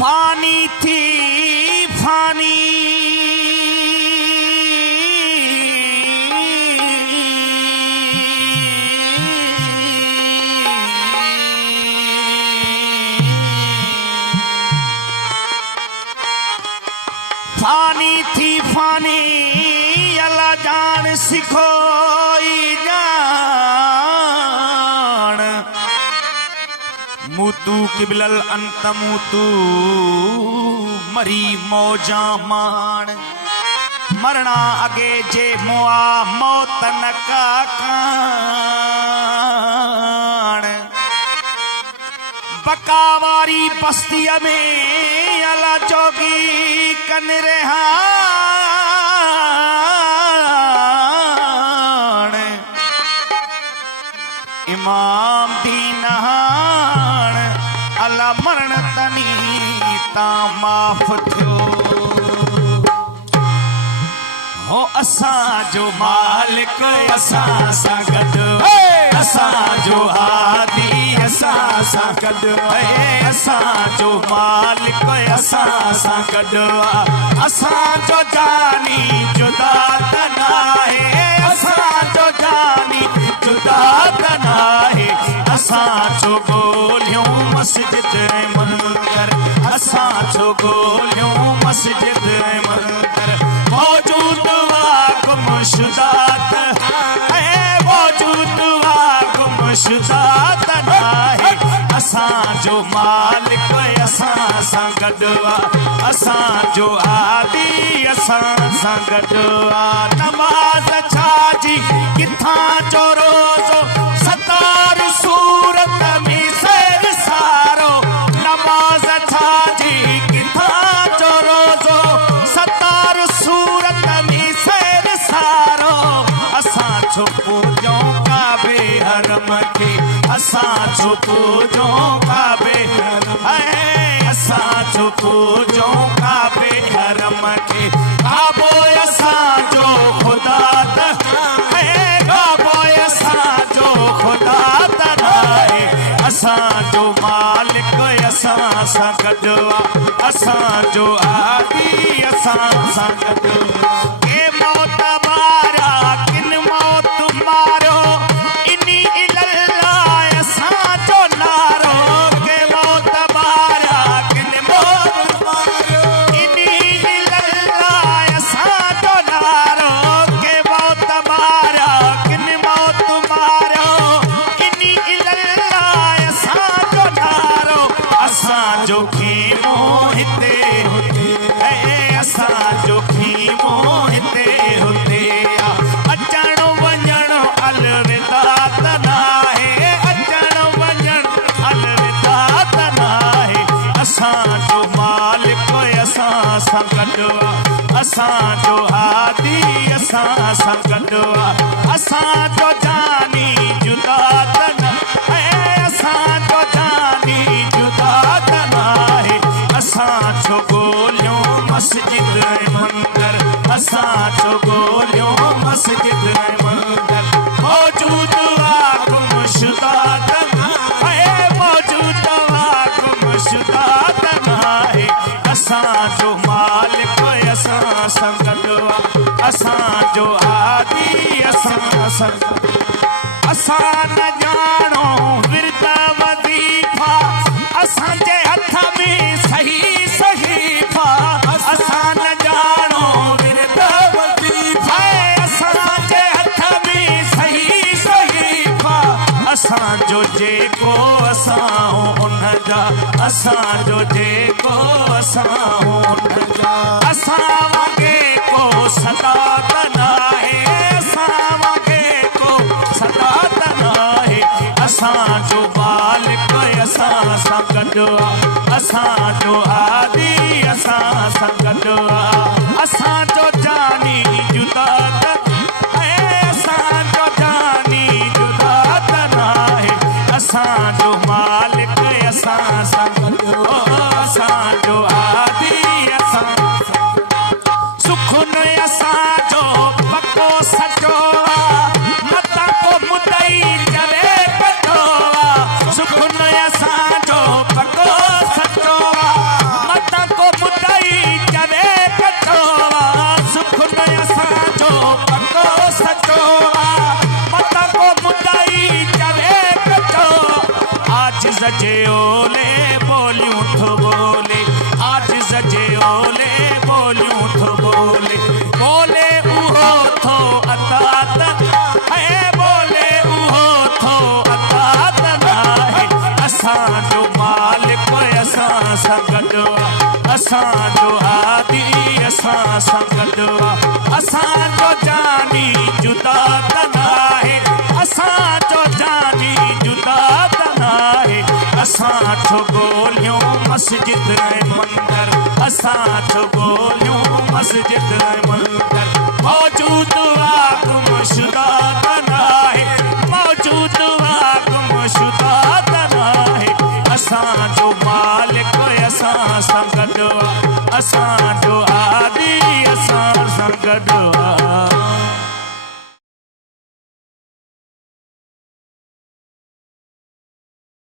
फानी थी फानी फानी थी फानी अल्लाह जान सिखोई जान मुतू किबलल अंत मुतू मरी मौजा मान मरना अगे जे मुआ मौत न का कान बकावारी बस्तिया में अला जोगी कन रेहान इमाम दीनहान अला मरण तनी ता माफ थियो हो असा जो मालिक असा सा गद असा जो हादी असा सा गद असा जो मालिक असा सा गद असा जो जानी जुदा तना है असा जो जानी जुदा तना है असा जो गोलियों मस्जिद मंदिर असा जो गोलियों मस्जिद मंदिर मौजूद गुमशुदा है मौजूद गुमशुदा तना है असा जो मालिक असा सा गडवा असा जो आदि असा सा गडवा नमाज छाजी किथा जो रोज़ो सतार सूरत में सैर सारो नमाज छाजी किथा जो रोज़ो सतार सूरत में सैर सारो असा छो पूजो काबे हरम के असा छो पूजो काबे हरम असा छो पूजो काबे हरम के काबो असा जो खुदा है काबो असा जो खुदा है असा जो मालिक असा सा गडवा असा जो आदि असा सा गडवा के मौत मारा किन मौत मारो इनी इल्लल्लाह असा जो नारो के मौत मारा किन मौत मारो इनी इल्लल्लाह असा जो नारो के मौत मारा किन मौत मारो इनी इल्लल्लाह असा जो नारो असा जो खीमो हिते होते असा जो खीमो हिते होते अचण वञण अलविदा तना है अचण वञण अलविदा तना है असा जो मालिक असा सा गडवा असा जो आदि असा सा गडवा असा जो जानी जुदा तना है असा जो जानी जुदा तना है असा जो गोलियों मस्जिद मंदिर असा जो गोलियों मस्जिद मंदिर मौजूद गुमशुदा तना है मौजूद गुमशुदा तना है असा जो मालिक असा सा गडवा असा जो आदि असा सा असा न जानो विरदा वजीफा असा जे हथ में सही सहीफा असा न जानो विरदा वजीफा असा जे हथ में सही सहीफा असा जो जेको असा हो उन जा असा जो जेको असा हो उन जा असा वागे को सदा तना है असा वागे को सदा तना है असा जो मालिक असा सा गडवा असा जो आदि असा सा गडवा असा जो जानी जुदा है असा जो जानी जुदा तना है असा जो मालिक असा सा गडवा असा जो आदि असा सुखन असा जो पको सचो मता को मुदई जरे पटोवा सुखन असा जो पको सचो सजे ओले बोलियूं थो बोले, आज सजे ओले बोलियूं थो बोले, बोले उहो थो अतात है, बोले उहो थो अतात नाहे, असांजो मालिक असां सां गॾु आहे, असांजो आदि असां सां गॾु आहे, असांजो जानी जुदा त नाहे, असांजो जानी जुदा त नाहे, असां छो ॻोल्हियूं मस्जिद ऐं मंदर, असां छो ॻोल्हियूं मस्जिद ऐं मंदर, मौजूद आहे गुमशुदा त नाहे, मौजूद आहे गुमशुदा त नाहे, असांजो मालिक असां सां गॾु आहे, असांजो आदि असां सां गॾु आहे।